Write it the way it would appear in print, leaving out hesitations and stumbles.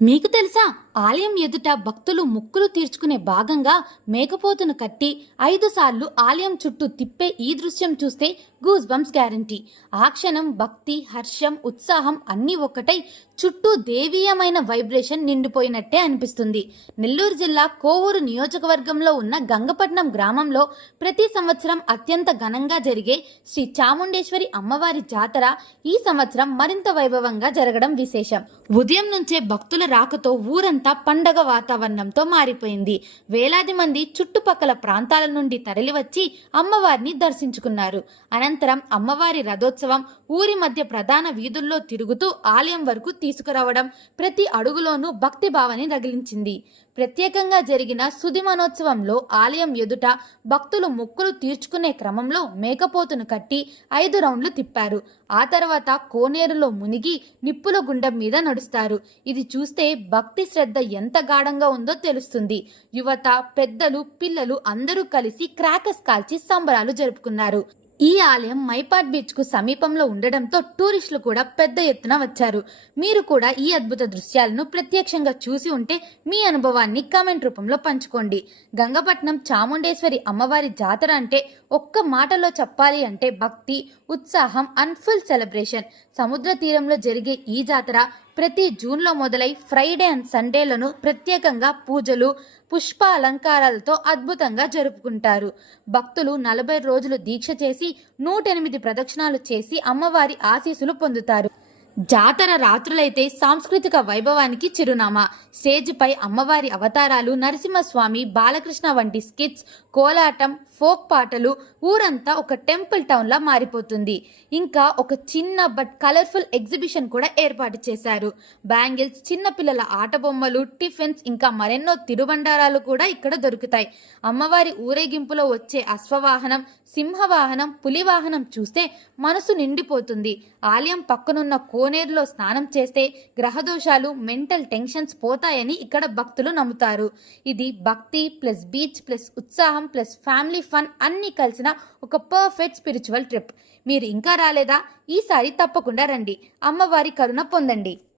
మీకు తెలుసా, ఆలయం ఎదుట భక్తులు మొక్కులు తీర్చుకునే భాగంగా మేకపోతును కట్టి 5 సార్లు ఆలయం చుట్టూ తిప్పే ఈ దృశ్యం చూస్తే గూస్ బంప్స్ గ్యారంటీ. ఆ క్షణం భక్తి, హర్షం, ఉత్సాహం అన్నీ ఒక్కటై చుట్టూ దేవీయమైన వైబ్రేషన్ నిండిపోయినట్టే అనిపిస్తుంది. నెల్లూరు జిల్లా కోవూరు నియోజకవర్గంలో ఉన్న గంగపట్నం గ్రామంలో ప్రతి సంవత్సరం అత్యంత ఘనంగా జరిగే శ్రీ చాముండేశ్వరి అమ్మవారి జాతర ఈ సంవత్సరం మరింత వైభవంగా జరగడం విశేషం. ఉదయం నుంచే భక్తుల రాకతో ఊరంతా పండగ వాతావరణంతో మారిపోయింది. వేలాది మంది చుట్టుపక్కల ప్రాంతాల నుండి తరలివచ్చి అమ్మవారిని దర్శించుకున్నారు. అనంతరం అమ్మవారి రథోత్సవం ఊరి మధ్య ప్రధాన వీధుల్లో తిరుగుతూ ఆలయం వరకు తీసుకురావడం ప్రతి అడుగులోనూ భక్తి భావాన్ని రగిలించింది. ప్రత్యేకంగా జరిగిన సుదిమనోత్సవంలో ఆలయం ఎదుట భక్తులు మొక్కులు తీర్చుకునే క్రమంలో మేకపోతును కట్టి 5 రౌండ్లు తిప్పారు. ఆ తర్వాత కోనేరులో మునిగి నిప్పుల గుండం మీద నడుస్తారు. ఇది చూస్తే భక్తి శ్రద్ధ ఎంత గాఢంగా ఉందో తెలుస్తుంది. యువత, పెద్దలు, పిల్లలు అందరూ కలిసి క్రాకర్స్ కాల్చి సంబరాలు జరుపుకున్నారు. ఈ ఆలయం మైపాడ్ బీచ్ కు సమీపంలో ఉండడంతో టూరిస్టులు కూడా పెద్ద ఎత్తున వచ్చారు. మీరు కూడా ఈ అద్భుత దృశ్యాలను ప్రత్యక్షంగా చూసి ఉంటే మీ అనుభవాన్ని కామెంట్ రూపంలో పంచుకోండి. గంగపట్నం చాముండేశ్వరి అమ్మవారి జాతర అంటే ఒక్క మాటలో చెప్పాలి అంటే భక్తి, ఉత్సాహం అండ్ ఫుల్ సెలబ్రేషన్. సముద్ర తీరంలో జరిగే ఈ జాతర ప్రతి జూన్లో మొదలై ఫ్రైడే అండ్ సండేలను ప్రత్యేకంగా పూజలు, పుష్ప అలంకారాలతో అద్భుతంగా జరుపుకుంటారు. భక్తులు 40 రోజులు దీక్ష చేసి 108 ప్రదక్షిణాలు చేసి అమ్మవారి ఆశీస్సులు పొందుతారు. జాతర రాత్రులైతే సాంస్కృతిక వైభవానికి చిరునామా. స్టేజ్పై అమ్మవారి అవతారాలు, నరసింహస్వామి, బాలకృష్ణ వంటి స్కిట్స్, కోలాటం, ఫోక్ పాటలు, ఊరంతా ఒక టెంపుల్ టౌన్లా మారిపోతుంది. ఇంకా ఒక చిన్న బట్ కలర్ఫుల్ ఎగ్జిబిషన్ కూడా ఏర్పాటు చేశారు. బ్యాంగిల్స్, చిన్నపిల్లల ఆట బొమ్మలు, టిఫిన్స్, ఇంకా మరెన్నో తిరుబండారాలు కూడా ఇక్కడ దొరుకుతాయి. అమ్మవారి ఊరేగింపులో వచ్చే అశ్వవాహనం, సింహవాహనం, పులివాహనం చూస్తే మనసు నిండిపోతుంది. ఆలయం పక్కనున్న కోనేరులో స్నానం చేస్తే గ్రహదోషాలు, మెంటల్ టెన్షన్స్ పోతాయని ఇక్కడ భక్తులు నమ్ముతారు. ఇది భక్తి ప్లస్ బీచ్ ప్లస్ ఉత్సాహం ప్లస్ ఫ్యామిలీ ఫన్ అన్నీ కలిసిన ఒక పర్ఫెక్ట్ స్పిరిచువల్ ట్రిప్. మీరు ఇంకా రాలేదా? ఈసారి తప్పకుండా రండి. అమ్మవారి కరుణ పొందండి.